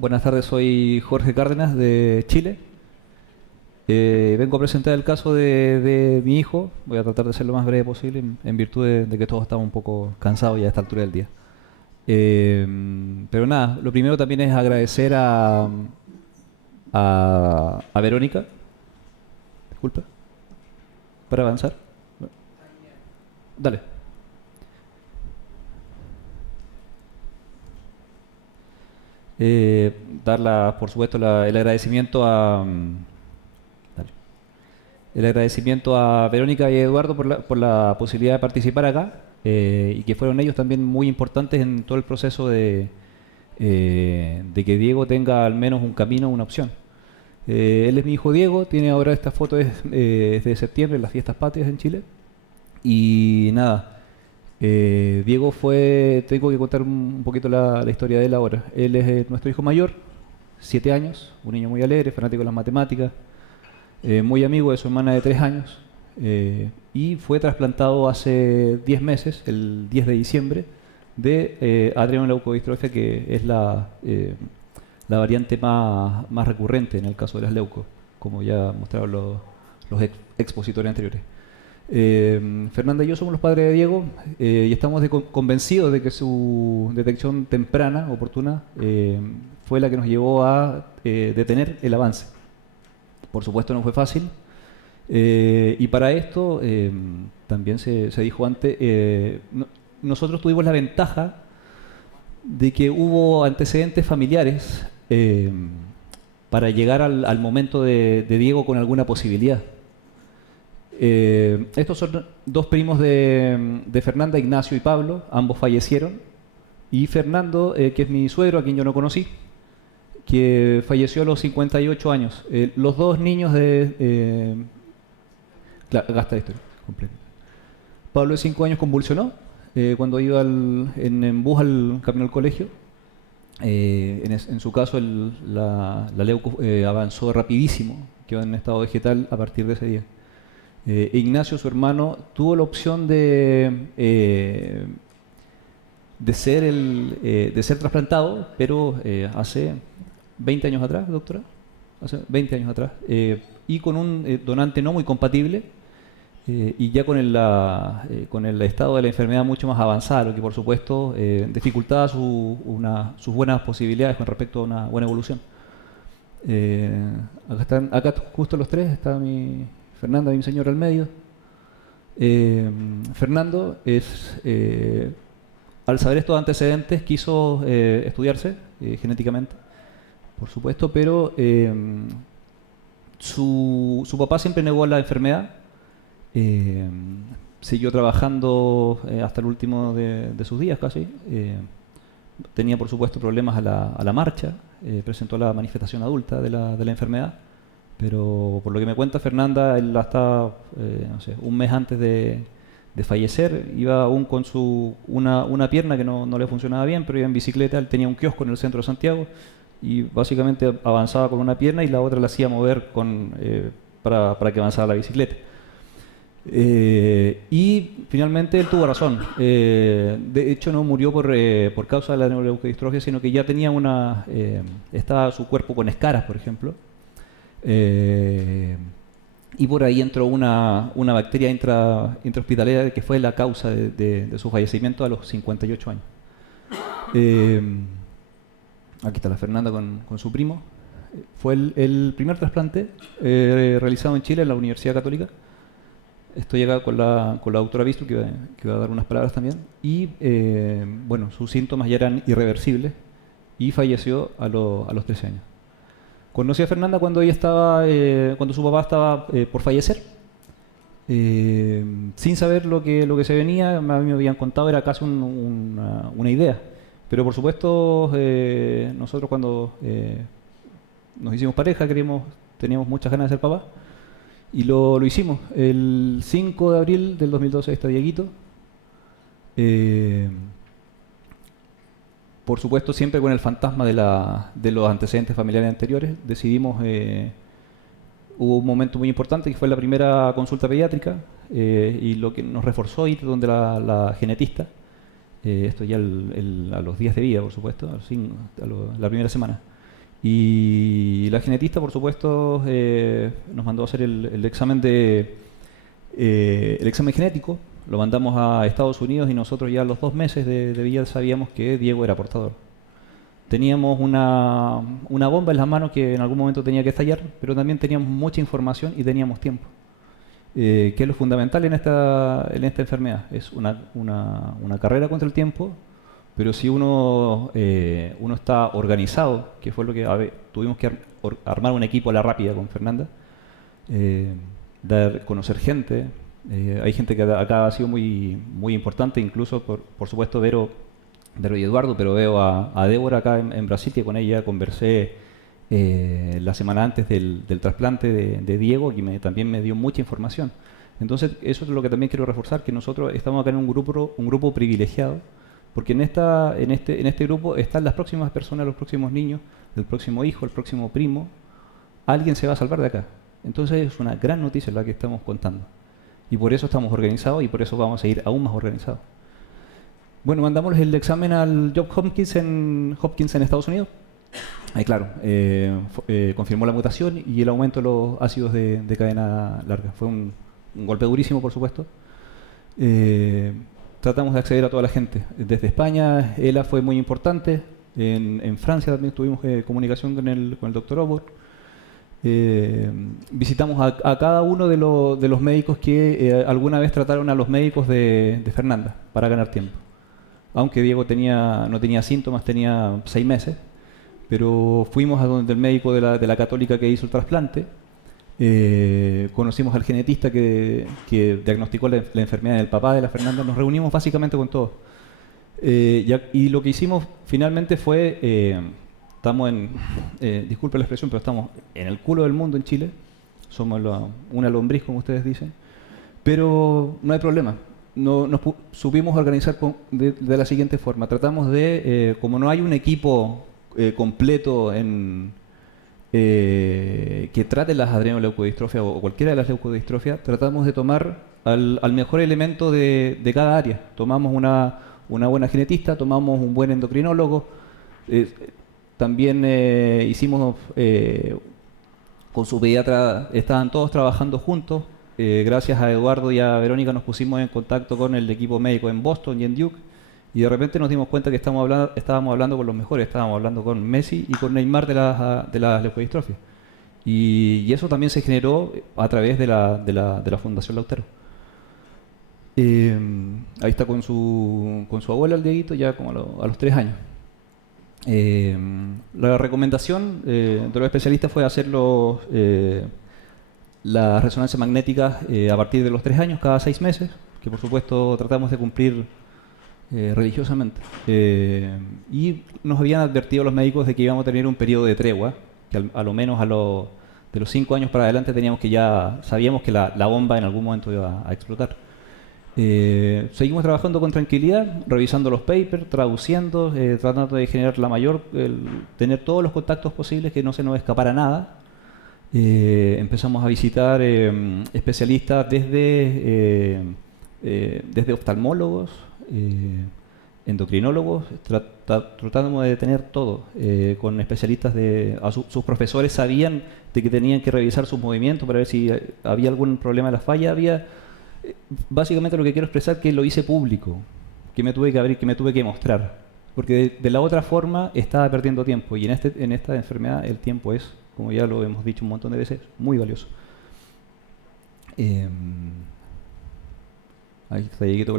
Buenas tardes, soy Jorge Cárdenas de Chile. Vengo a presentar el caso de mi hijo. Voy a tratar de ser lo más breve posible en virtud de que todos estamos un poco cansados ya a esta altura del día. Pero nada, lo primero también es agradecer a Verónica. Disculpa. Para avanzar. Dale. Por supuesto, el agradecimiento dale. El agradecimiento a Verónica y a Eduardo por la posibilidad de participar acá y que fueron ellos también muy importantes en todo el proceso de que Diego tenga al menos un camino, una opción. Él es mi hijo Diego, tiene ahora esta foto desde septiembre, en las fiestas patrias en Chile. Y nada. Diego tengo que contar un poquito la historia de él ahora. Él es nuestro hijo mayor, 7 años, un niño muy alegre, fanático de las matemáticas, muy amigo de su hermana de 3 años, y fue trasplantado hace 10 meses, el 10 de diciembre, de adrenoleucodistrofia, que es la variante más recurrente en el caso de las leucos, como ya mostraron los expositores anteriores. Fernanda y yo somos los padres de Diego y estamos convencidos de que su detección temprana, oportuna, fue la que nos llevó a detener el avance. Por supuesto no fue fácil y para esto, también se dijo antes, nosotros tuvimos la ventaja de que hubo antecedentes familiares para llegar al momento de Diego con alguna posibilidad. Estos son dos primos de Fernanda, Ignacio y Pablo, ambos fallecieron. Y Fernando, que es mi suegro, a quien yo no conocí, que falleció a los 58 años. Los dos niños claro, acá está la historia completa. Pablo de 5 años convulsionó cuando iba en bus al camino al colegio. En su caso, la leuco avanzó rapidísimo, quedó en estado vegetal a partir de ese día. Ignacio, su hermano, tuvo la opción de ser trasplantado, pero hace 20 años atrás, doctora, hace 20 años atrás, y con un donante no muy compatible, y ya con el estado de la enfermedad mucho más avanzado, lo que por supuesto dificultaba sus buenas posibilidades con respecto a una buena evolución. Acá justo los tres, está Fernanda, mi señora al medio. Fernando al saber estos antecedentes, quiso estudiarse genéticamente, por supuesto, pero su papá siempre negó la enfermedad. Siguió trabajando hasta el último de sus días casi. Tenía, por supuesto, problemas a la marcha. Presentó la manifestación adulta de la enfermedad. Pero por lo que me cuenta Fernanda, él hasta no sé, un mes antes de fallecer iba aún con una pierna que no le funcionaba bien, pero iba en bicicleta. Él tenía un kiosco en el centro de Santiago y básicamente avanzaba con una pierna y la otra la hacía mover para que avanzara la bicicleta. Y finalmente él tuvo razón. De hecho no murió por causa de la adrenoleucodistrofia, sino que ya tenía estaba su cuerpo con escaras, por ejemplo. Y por ahí entró una bacteria intrahospitalaria que fue la causa de su fallecimiento a los 58 años. Aquí está la Fernanda con su primo. Fue el primer trasplante realizado en Chile en la Universidad Católica. Estoy acá con la doctora Bistro, que va a dar unas palabras también. Y bueno, sus síntomas ya eran irreversibles y falleció a los 13 años. Conocí a Fernanda cuando cuando su papá estaba por fallecer, sin saber lo que se venía. A mí me habían contado, era casi una idea. Pero por supuesto, nosotros cuando nos hicimos pareja, teníamos muchas ganas de ser papá, y lo hicimos. El 5 de abril del 2012 está Dieguito. Por supuesto, siempre con el fantasma de los antecedentes familiares anteriores, decidimos, hubo un momento muy importante que fue la primera consulta pediátrica, y lo que nos reforzó ir donde la genetista, esto ya a los días de vida, por supuesto, la primera semana. Y la genetista, por supuesto, nos mandó a hacer el examen el examen genético. Lo mandamos a Estados Unidos y nosotros ya a los 2 meses de vida sabíamos que Diego era portador. Teníamos una bomba en las manos que en algún momento tenía que estallar, pero también teníamos mucha información y teníamos tiempo. Que es lo fundamental en esta enfermedad. Es una carrera contra el tiempo, pero si uno está organizado, que fue lo que tuvimos que armar un equipo a la rápida con Fernanda, conocer gente. Hay gente que acá ha sido muy importante, incluso por supuesto Vero y Eduardo, pero veo a Débora acá en Brasil, que con ella conversé la semana antes del trasplante de Diego, y también me dio mucha información. Entonces, eso es lo que también quiero reforzar, que nosotros estamos acá en un grupo privilegiado, porque en este grupo están las próximas personas, los próximos niños, el próximo hijo, el próximo primo. Alguien se va a salvar de acá. Entonces, es una gran noticia la que estamos contando. Y por eso estamos organizados y por eso vamos a ir aún más organizados. Bueno, mandamos el examen al Johns Hopkins en Estados Unidos. Ahí, claro, confirmó la mutación y el aumento de los ácidos de cadena larga. Fue un golpe durísimo, por supuesto. Tratamos de acceder a toda la gente. Desde España, ELA fue muy importante. En Francia también tuvimos comunicación con el doctor Obor. Visitamos a cada uno de los médicos que alguna vez trataron a los médicos de Fernanda para ganar tiempo. Aunque Diego no tenía síntomas, tenía 6 meses, pero fuimos a donde el médico de la Católica que hizo el trasplante, conocimos al genetista que diagnosticó la enfermedad del papá de la Fernanda, nos reunimos básicamente con todos. Y lo que hicimos finalmente fue, disculpe la expresión, pero estamos en el culo del mundo en Chile, somos una lombriz, como ustedes dicen, pero no hay problema. Nos supimos organizar de la siguiente forma. Tratamos como no hay un equipo completo que trate las adrenoleucodistrofias o cualquiera de las leucodistrofias, tratamos de tomar al mejor elemento de cada área. Tomamos una buena genetista, tomamos un buen endocrinólogo, también hicimos con su pediatra, estaban todos trabajando juntos. Gracias a Eduardo y a Verónica nos pusimos en contacto con el equipo médico en Boston y en Duke, y de repente nos dimos cuenta que estábamos hablando con los mejores, estábamos hablando con Messi y con Neymar de las leucodistrofias. Y eso también se generó a través de la Fundación Lautaro. Ahí está con su abuela, el Dieguito, ya como a los 3 años. La recomendación de los especialistas fue hacer las resonancias magnéticas a partir de los 3 años, cada 6 meses, que por supuesto tratamos de cumplir religiosamente. Y nos habían advertido los médicos de que íbamos a tener un periodo de tregua, que a lo menos de los 5 años para adelante sabíamos que la bomba en algún momento iba a explotar. Seguimos trabajando con tranquilidad, revisando los papers, traduciendo, tratando de generar tener todos los contactos posibles, que no se nos escapara nada. Empezamos a visitar especialistas desde oftalmólogos, endocrinólogos, tratamos de tener todo, con especialistas sus profesores sabían de que tenían que revisar sus movimientos para ver si había algún problema de la falla. Básicamente lo que quiero expresar que lo hice público, que me tuve que abrir, que me tuve que mostrar, porque de la otra forma estaba perdiendo tiempo, y en esta enfermedad el tiempo es, como ya lo hemos dicho un montón de veces, muy valioso. Ahí está Dieguito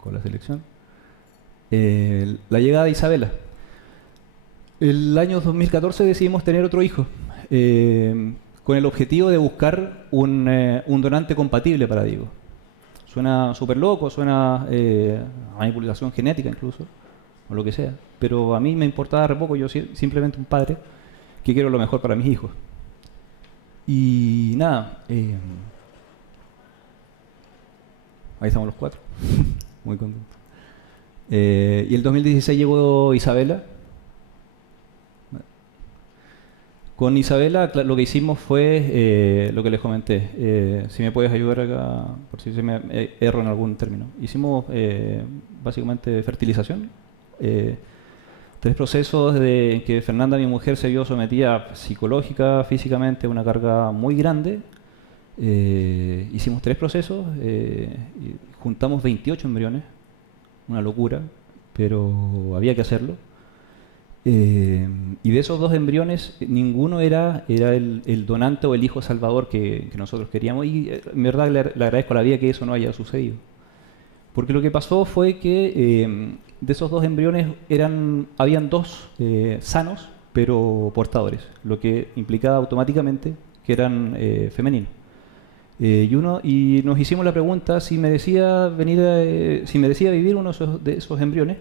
con la selección. La llegada de Isabela. El año 2014 decidimos tener otro hijo, con el objetivo de buscar un donante compatible para Diego. Suena súper loco, suena a manipulación genética incluso, o lo que sea, pero a mí me importaba re poco. Yo simplemente un padre que quiero lo mejor para mis hijos. Y nada, ahí estamos los 4, muy contentos. Y el 2016 llegó Isabela. Con Isabela lo que hicimos fue lo que les comenté. Si me puedes ayudar acá, por si se me erro en algún término. Hicimos básicamente fertilización. 3 procesos en que Fernanda, mi mujer, se vio sometida psicológica, físicamente, a una carga muy grande. Hicimos 3 procesos, y juntamos 28 embriones, una locura, pero había que hacerlo. Y de esos 2 embriones, ninguno era el donante o el hijo salvador que nosotros queríamos, y en verdad le agradezco a la vida que eso no haya sucedido. Porque lo que pasó fue que de esos 2 embriones habían 2 sanos, pero portadores, lo que implicaba automáticamente que eran femeninos. Y nos hicimos la pregunta si merecía vivir uno de esos embriones,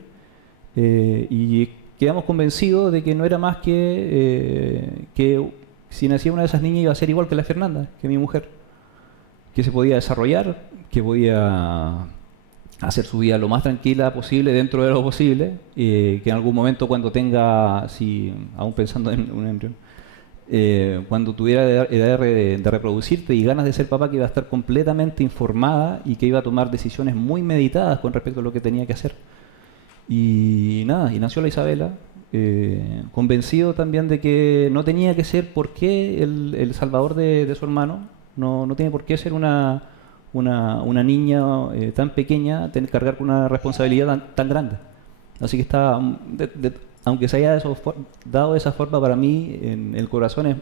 y quedamos convencidos de que no era más que si nacía una de esas niñas iba a ser igual que la Fernanda, que mi mujer, que se podía desarrollar, que podía hacer su vida lo más tranquila posible dentro de lo posible, que en algún momento cuando tenga, aún pensando en un embrión, cuando tuviera edad de reproducirte y ganas de ser papá, que iba a estar completamente informada y que iba a tomar decisiones muy meditadas con respecto a lo que tenía que hacer. Y nada, y nació la Isabela, convencido también de que no tenía que ser por qué el salvador de su hermano, no tiene por qué ser una niña tan pequeña, tener que cargar con una responsabilidad tan grande. Así que está, aunque se haya dado de esa forma, para mí en el corazón es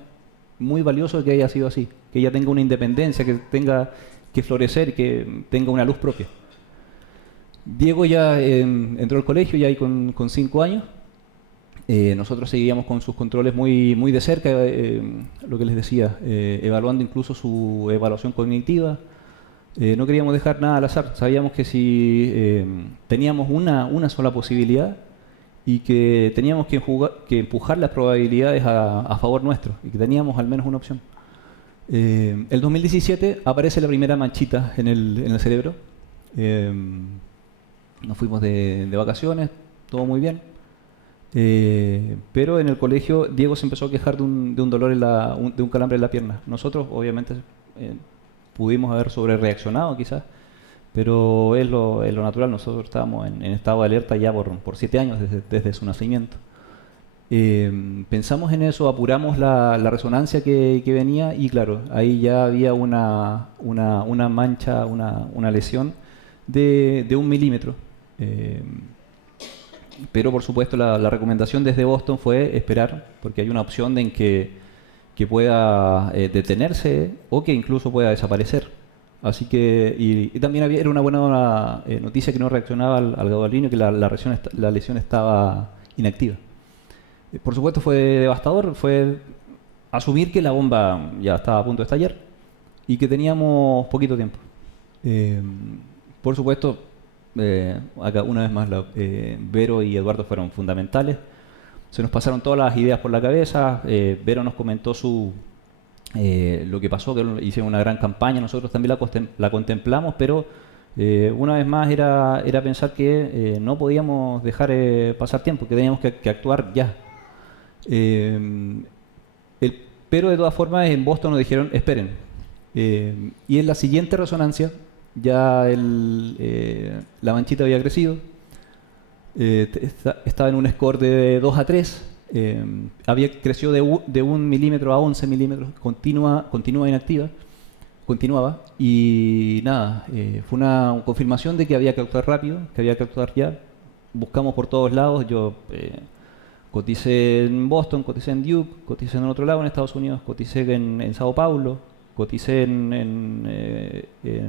muy valioso que haya sido así, que ella tenga una independencia, que tenga que florecer, que tenga una luz propia. Diego ya entró al colegio ya ahí con 5 años. Nosotros seguíamos con sus controles muy de cerca, lo que les decía, evaluando incluso su evaluación cognitiva. No queríamos dejar nada al azar. Sabíamos que si teníamos una sola posibilidad y que teníamos que empujar las probabilidades a favor nuestro y que teníamos al menos una opción. El 2017 aparece la primera manchita en el cerebro. Nos fuimos de vacaciones, todo muy bien. Pero en el colegio Diego se empezó a quejar de un dolor, de un calambre en la pierna. Nosotros, obviamente, pudimos haber sobre reaccionado quizás, pero es lo natural. Nosotros estábamos en estado de alerta ya por 7 años desde su nacimiento. Pensamos en eso, apuramos la resonancia que venía y claro, ahí ya había una mancha, una lesión de 1 milímetro. Pero por supuesto la recomendación desde Boston fue esperar, porque hay una opción en que pueda detenerse o que incluso pueda desaparecer. Así que, y también era una buena noticia que no reaccionaba al gadolinio, que la lesión estaba inactiva. Por supuesto fue devastador, fue asumir que la bomba ya estaba a punto de estallar y que teníamos poquito tiempo. Por supuesto, acá una vez más Vero y Eduardo fueron fundamentales. Se nos pasaron todas las ideas por la cabeza. Vero nos comentó lo que pasó, que hicieron una gran campaña. Nosotros también la contemplamos, pero una vez más era pensar que no podíamos dejar pasar tiempo, que teníamos que actuar ya. Pero de todas formas en Boston nos dijeron esperen, y en la siguiente resonancia ya la manchita había crecido, estaba en un score de 2 a 3, creció de 1 milímetro a 11 milímetros, continúa inactiva, continuaba, y nada, fue una confirmación de que había que actuar rápido, que había que actuar ya. Buscamos por todos lados. Yo coticé en Boston, coticé en Duke, coticé en otro lado en Estados Unidos, coticé en Sao Paulo, coticé en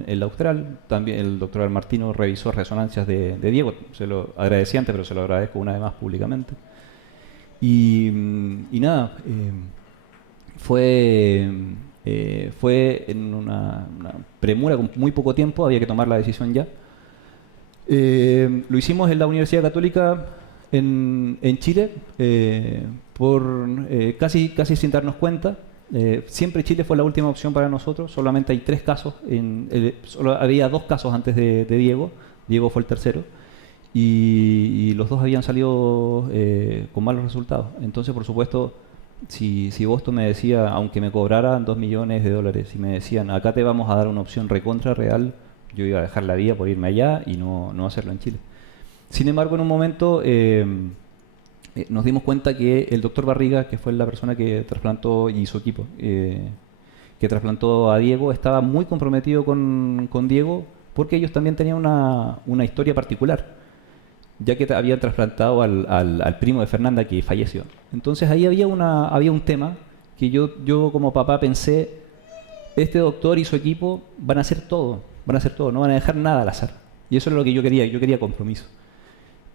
la Austral. También el doctor Martino revisó resonancias de Diego. Se lo agradecí antes, pero se lo agradezco una vez más públicamente. Y nada, fue en una premura, con muy poco tiempo, había que tomar la decisión ya. Lo hicimos en la Universidad Católica en Chile, casi sin darnos cuenta. Siempre Chile fue la última opción para nosotros. Solamente hay 3 casos. Solo había 2 casos antes de Diego. Diego fue el tercero. Y los 2 habían salido con malos resultados. Entonces, por supuesto, si Boston me decía, aunque me cobraran $2 millones, si me decían, acá te vamos a dar una opción recontra real, yo iba a dejar la vida por irme allá y no hacerlo en Chile. Sin embargo, en un momento nos dimos cuenta que el doctor Barriga, que fue la persona que trasplantó y su equipo, que trasplantó a Diego, estaba muy comprometido con Diego porque ellos también tenían una historia particular, ya que habían trasplantado al primo de Fernanda que falleció. Entonces ahí había un tema que yo como papá pensé, este doctor y su equipo van a hacer todo, no van a dejar nada al azar. Y eso es lo que yo quería compromiso.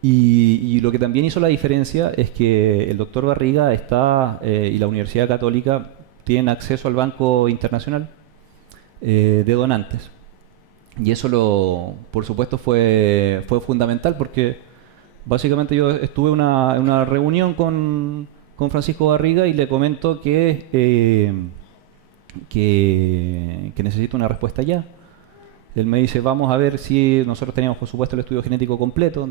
Y lo que también hizo la diferencia es que el doctor Barriga y la Universidad Católica tienen acceso al Banco Internacional de Donantes. Y eso, por supuesto, fue fundamental porque básicamente yo estuve en una reunión con Francisco Barriga y le comento que necesito una respuesta ya. Él me dice, vamos a ver si nosotros teníamos, por supuesto, el estudio genético completo,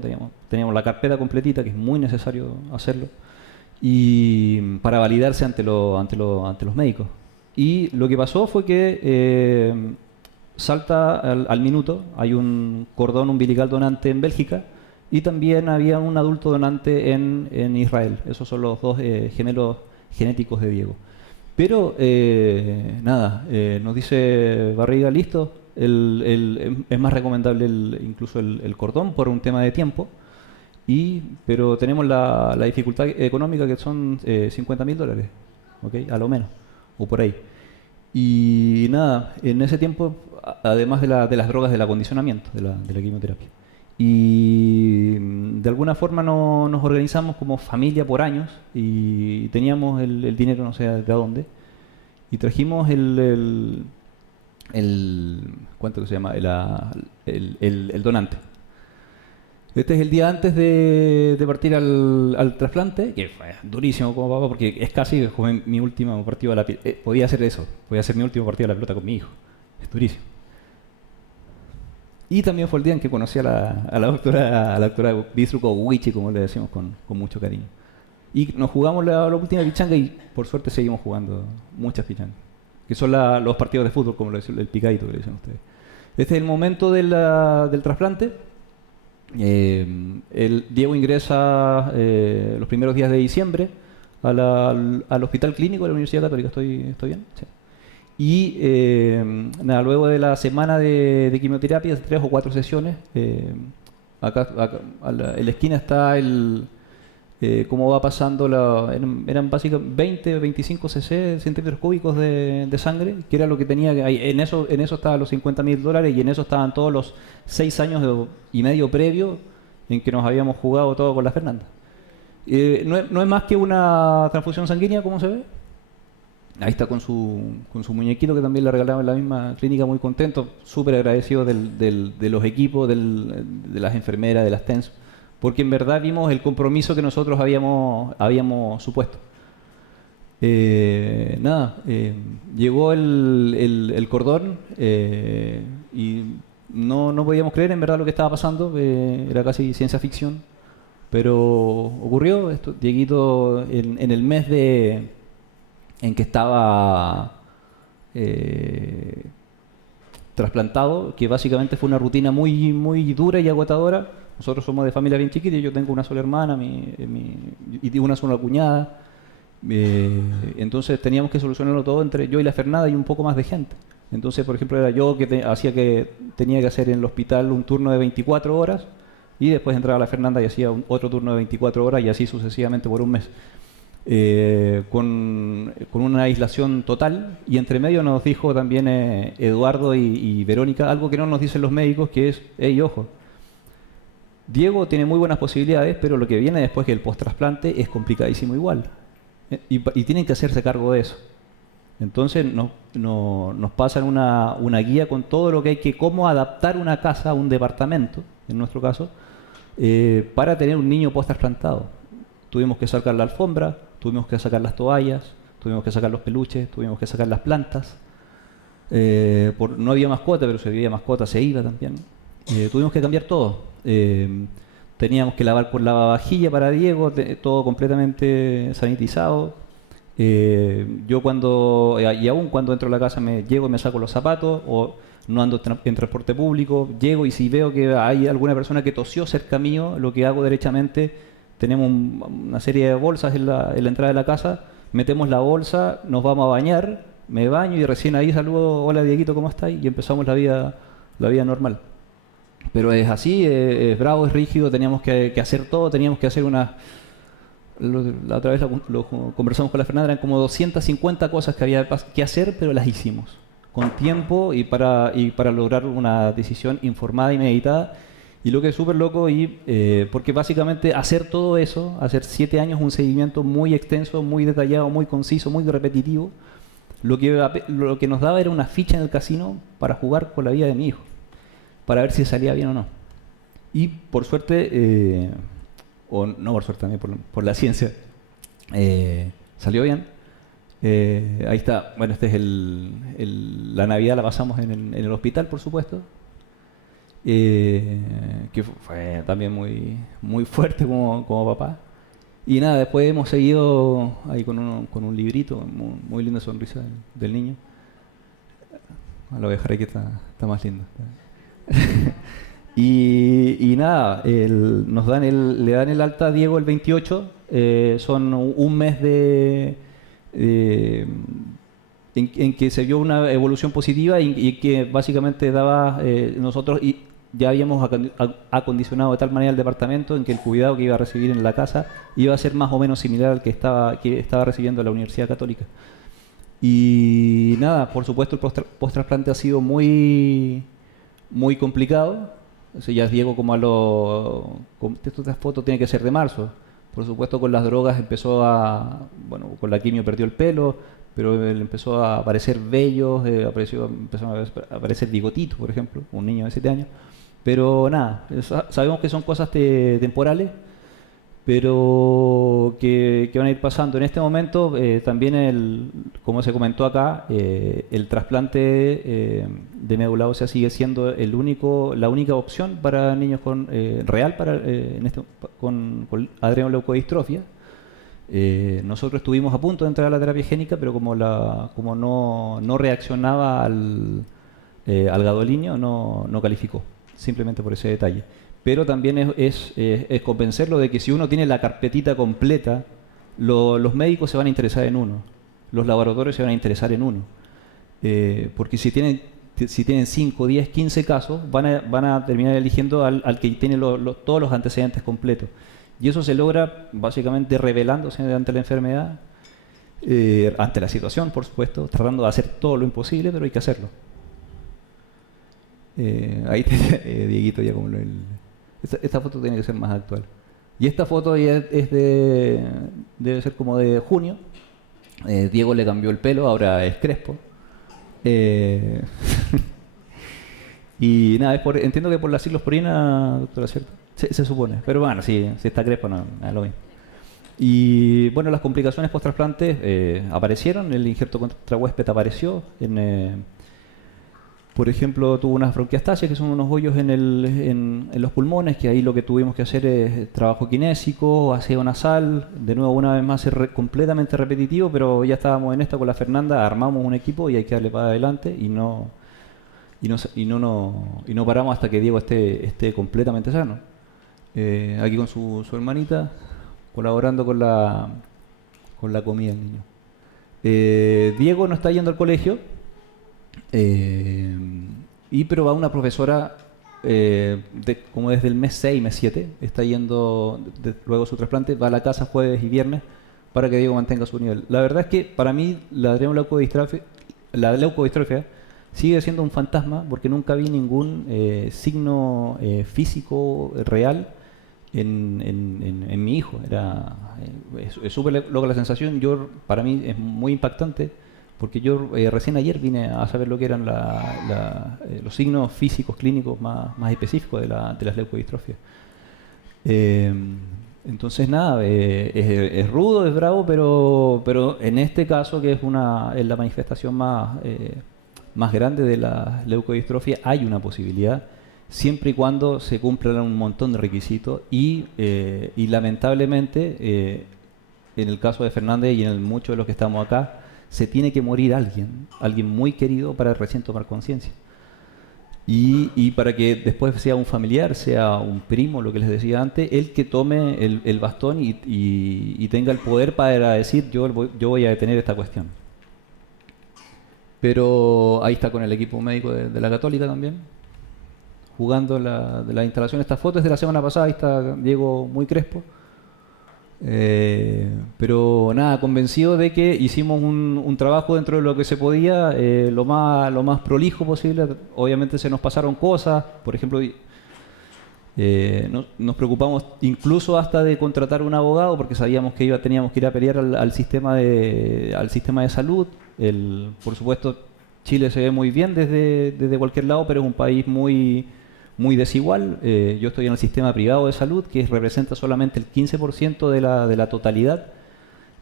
teníamos la carpeta completita, que es muy necesario hacerlo, y para validarse ante los médicos. Y lo que pasó fue que salta al minuto, hay un cordón umbilical donante en Bélgica y también había un adulto donante en Israel. Esos son los dos gemelos genéticos de Diego. Pero nos dice Barriga, listo, es más recomendable incluso el cordón por un tema de tiempo, pero tenemos la dificultad económica que son $50.000, ¿okay? A lo menos, o por ahí. Y nada, en ese tiempo, además de las drogas del acondicionamiento, de la quimioterapia. Y de alguna forma nos organizamos como familia por años y teníamos el dinero no sé de dónde. Y trajimos ¿cuánto que se llama? El donante. Este es el día antes de partir al trasplante, que fue durísimo como papá, porque es casi como mi último partido de la pelota. Podía hacer eso, podía ser mi último partido de la pelota con mi hijo. Es durísimo. Y también fue el día en que conocí a la doctora Bistruco Wichi, como le decimos con mucho cariño. Y nos jugamos la última pichanga y por suerte seguimos jugando muchas pichangas. Que son los partidos de fútbol, como el picadito que le dicen ustedes. Este es el momento del trasplante. Diego ingresa los primeros días de diciembre al Hospital Clínico de la Universidad Católica. ¿Estoy bien? Sí. Y luego de la semana de quimioterapia, 3 o 4 sesiones, acá en la esquina está cómo va pasando, eran básicamente 20 o 25 centímetros cúbicos de sangre, que era lo que tenía. En eso estaban los $50.000 y en eso estaban todos los 6 años y medio previo en que nos habíamos jugado todo con la Fernanda. No es más que una transfusión sanguínea, como se ve. Ahí está con su muñequito que también le regalaban en la misma clínica, muy contento, súper agradecido de los equipos, de las enfermeras, de las TENS, porque en verdad vimos el compromiso que nosotros habíamos supuesto. Llegó el cordón y no podíamos creer en verdad lo que estaba pasando, era casi ciencia ficción, pero ocurrió esto. Dieguito en el mes en que estaba trasplantado, que básicamente fue una rutina muy, muy dura y agotadora. Nosotros somos de familia bien chiquita, yo tengo una sola hermana y una sola cuñada. Entonces teníamos que solucionarlo todo entre yo y la Fernanda y un poco más de gente. Entonces, por ejemplo, era yo que tenía que hacer en el hospital un turno de 24 horas y después entraba la Fernanda y hacía otro turno de 24 horas y así sucesivamente por un mes. Con una aislación total, y entre medio nos dijo también Eduardo y Verónica algo que no nos dicen los médicos, que es, hey, ojo, Diego tiene muy buenas posibilidades, pero lo que viene después que el post-trasplante es complicadísimo igual, y tienen que hacerse cargo de eso. Entonces nos pasan una guía con todo lo que hay cómo adaptar una casa a un departamento, en nuestro caso, para tener un niño post-trasplantado. Tuvimos que sacar la alfombra, tuvimos que sacar las toallas, tuvimos que sacar los peluches, tuvimos que sacar las plantas. No había mascota, pero si había mascota se iba también. Tuvimos que cambiar todo. Teníamos que lavar por lavavajilla para Diego, todo completamente sanitizado. Yo aún cuando entro a la casa llego y me saco los zapatos, o no ando en transporte público, llego y si veo que hay alguna persona que tosió cerca mío, lo que hago derechamente, tenemos una serie de bolsas en la entrada de la casa, metemos la bolsa, nos vamos a bañar, me baño y recién ahí saludo, hola Dieguito, ¿cómo estás? Y empezamos la vida normal. Pero es así, es bravo, es rígido, teníamos que hacer todo, teníamos que hacer la otra vez lo conversamos con la Fernanda, eran como 250 cosas que había que hacer, pero las hicimos con tiempo y para lograr una decisión informada y meditada. Y lo que es súper loco, porque básicamente hacer todo eso, hacer 7 años, un seguimiento muy extenso, muy detallado, muy conciso, muy repetitivo, lo que nos daba era una ficha en el casino para jugar con la vida de mi hijo, para ver si salía bien o no. Y por suerte, o no por suerte también, por la ciencia, salió bien. Ahí está, bueno, este es la Navidad la pasamos en el hospital, por supuesto. Que fue también muy fuerte como papá. Y nada, después hemos seguido ahí con un librito, muy linda sonrisa del niño. Lo voy a dejar ahí que está más lindo. Y nada, le dan el alta a Diego el 28, son un mes en que se vio una evolución positiva y que básicamente daba, nosotros ya habíamos acondicionado de tal manera el departamento en que el cuidado que iba a recibir en la casa iba a ser más o menos similar al que estaba recibiendo en la Universidad Católica. Y nada, por supuesto el post-trasplante ha sido muy complicado. O sea, ya Diego esta foto tiene que ser de marzo. Por supuesto con las drogas con la quimio perdió el pelo, pero él empezó a aparecer vellos, empezó a aparecer bigotitos, por ejemplo, un niño de 7 años. Pero nada, sabemos que son cosas temporales, pero que van a ir pasando. En este momento también, como se comentó acá, el trasplante de médula ósea sigue siendo la única opción para niños real con adrenoleucodistrofia. Nosotros estuvimos a punto de entrar a la terapia génica, pero como no reaccionaba al gadolinio, no calificó, simplemente por ese detalle. Pero también es convencerlo de que si uno tiene la carpetita completa, los médicos se van a interesar en uno, los laboratorios se van a interesar en uno. Porque si tienen 5, 10, 15 casos, van a terminar eligiendo al que tiene todos los antecedentes completos. Y eso se logra básicamente rebelándose ante la enfermedad, ante la situación, por supuesto, tratando de hacer todo lo imposible, pero hay que hacerlo. Ahí Dieguito ya como esta foto tiene que ser más actual. Y esta foto ya debe ser como de junio. Diego le cambió el pelo, ahora es crespo. Y nada, entiendo que por la ciclosporina, doctora, ¿cierto? Se supone, pero bueno, si está crespo no es lo mismo. Y bueno, las complicaciones post-trasplante aparecieron, el injerto contra huésped apareció, por ejemplo, tuvo unas bronquiastasias, que son unos hoyos en los pulmones, que ahí lo que tuvimos que hacer es trabajo kinésico, aseo nasal, de nuevo una vez más completamente repetitivo, pero ya estábamos en esta con la Fernanda, armamos un equipo y hay que darle para adelante y no paramos hasta que Diego esté completamente sano. Aquí con su hermanita, colaborando con la comida del niño. Diego no está yendo al colegio, pero va una profesora como desde el mes 6, mes 7, está yendo luego su trasplante, va a la casa jueves y viernes para que Diego mantenga su nivel. La verdad es que para mí la leucodistrofia sigue siendo un fantasma porque nunca vi ningún signo físico real en mi hijo. Es súper loca la sensación. Para mí es muy impactante porque yo recién ayer vine a saber lo que eran los signos físicos clínicos más específicos de las leucodistrofias. Entonces nada, es rudo, es bravo, pero en este caso, que es la manifestación más grande de la leucodistrofia, hay una posibilidad, siempre y cuando se cumplan un montón de requisitos y lamentablemente, en el caso de Fernández y en muchos de los que estamos acá, se tiene que morir alguien muy querido para recién tomar conciencia. y para que después sea un familiar, sea un primo, lo que les decía antes, el que tome el bastón y tenga el poder para decir yo voy a detener esta cuestión. Pero ahí está con el equipo médico de la Católica también, jugando de la instalación. Esta foto es de la semana pasada, ahí está Diego muy crespo. Pero nada, convencido de que hicimos un trabajo dentro de lo que se podía, lo más prolijo posible. Obviamente se nos pasaron cosas, por ejemplo, nos preocupamos incluso hasta de contratar un abogado porque sabíamos que teníamos que ir a pelear al sistema de salud. Por supuesto, Chile se ve muy bien desde cualquier lado, pero es un país muy desigual. Yo estoy en el sistema privado de salud, que representa solamente el 15% de la totalidad.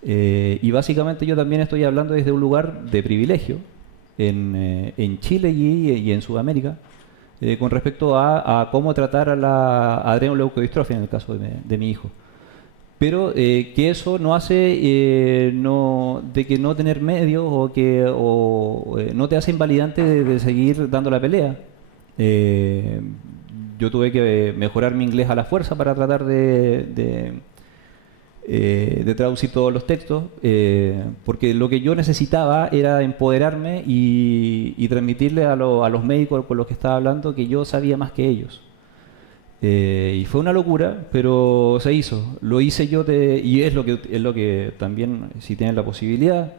Y básicamente yo también estoy hablando desde un lugar de privilegio en Chile y en Sudamérica, con respecto a cómo tratar a la adrenoleucodistrofia en el caso de mi hijo. Pero que eso no hace de que no tener medios o no te hace invalidante de seguir dando la pelea. Yo tuve que mejorar mi inglés a la fuerza para tratar de traducir todos los textos, porque lo que yo necesitaba era empoderarme y transmitirle a los médicos con los que estaba hablando que yo sabía más que ellos. Y fue una locura, pero se hizo. Lo hice yo y es lo que también, si tienen la posibilidad,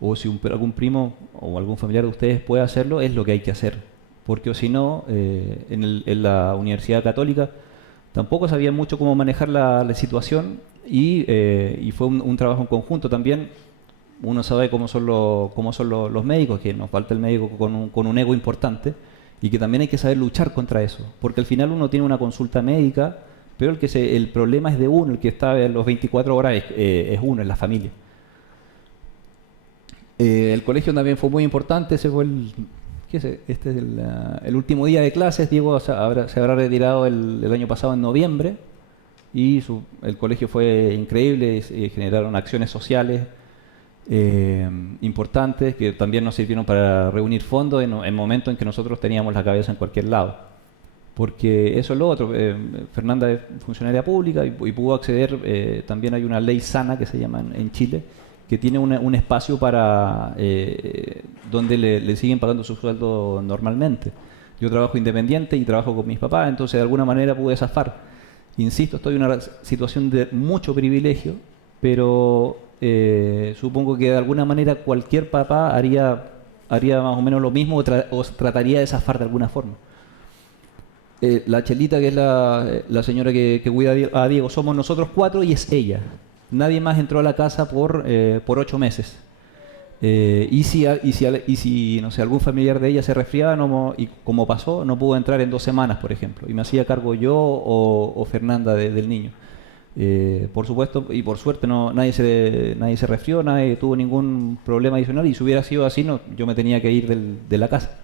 o si algún primo o algún familiar de ustedes puede hacerlo, es lo que hay que hacer. Porque o si no, en la Universidad Católica tampoco sabía mucho cómo manejar la situación y fue un trabajo en conjunto también. Uno sabe cómo son los médicos, que nos falta el médico con un ego importante y que también hay que saber luchar contra eso, porque al final uno tiene una consulta médica, pero el problema es de uno, el que está en los 24 horas es uno, es la familia. El colegio también fue muy importante, ese fue este es el último día de clases. Diego se habrá retirado el año pasado en noviembre y el colegio fue increíble, generaron acciones sociales importantes que también nos sirvieron para reunir fondos en momentos en que nosotros teníamos la cabeza en cualquier lado. Porque eso es lo otro. Fernanda es funcionaria pública y pudo acceder. También hay una ley sana que se llama en Chile, que tiene un espacio para donde le siguen pagando su sueldo normalmente. Yo trabajo independiente y trabajo con mis papás, entonces de alguna manera pude zafar. Insisto, estoy en una situación de mucho privilegio, pero supongo que de alguna manera cualquier papá haría más o menos lo mismo o trataría de zafar de alguna forma. La Chelita, que es la señora que cuida a Diego, somos nosotros 4 y es ella. Nadie más entró a la casa por 8 meses. Y si no sé, algún familiar de ella se resfriaba, y como pasó, no pudo entrar en 2 semanas, por ejemplo. Y me hacía cargo yo o Fernanda del niño. Por supuesto, y por suerte nadie se resfrió, nadie tuvo ningún problema adicional. Y si hubiera sido así, yo me tenía que ir de la casa.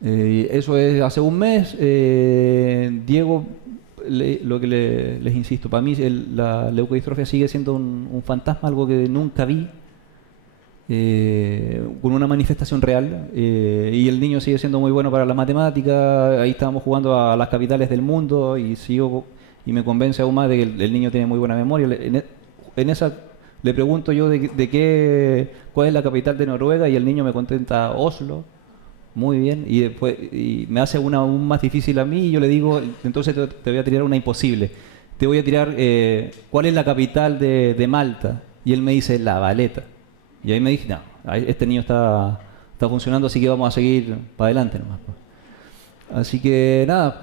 Eso es hace un mes. Diego, lo que les insisto, para mí la leucodistrofia sigue siendo un fantasma, algo que nunca vi, con una manifestación real, y el niño sigue siendo muy bueno para la matemática. Ahí estábamos jugando a las capitales del mundo y me convence aún más de que el niño tiene muy buena memoria. En esa le pregunto yo cuál es la capital de Noruega y el niño me contesta Oslo. Muy bien, y me hace una aún más difícil a mí y yo le digo, entonces te voy a tirar una imposible. Te voy a tirar, ¿cuál es la capital de Malta? Y él me dice, La Valeta. Y ahí me dije, no, este niño está funcionando, así que vamos a seguir para adelante nomás. Así que nada,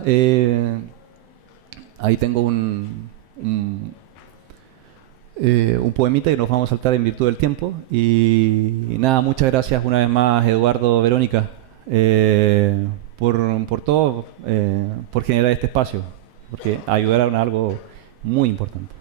ahí tengo un poemita que nos vamos a saltar en virtud del tiempo. Y nada, muchas gracias una vez más, Eduardo, Verónica, por todo, por generar este espacio, porque ayudaron a algo muy importante.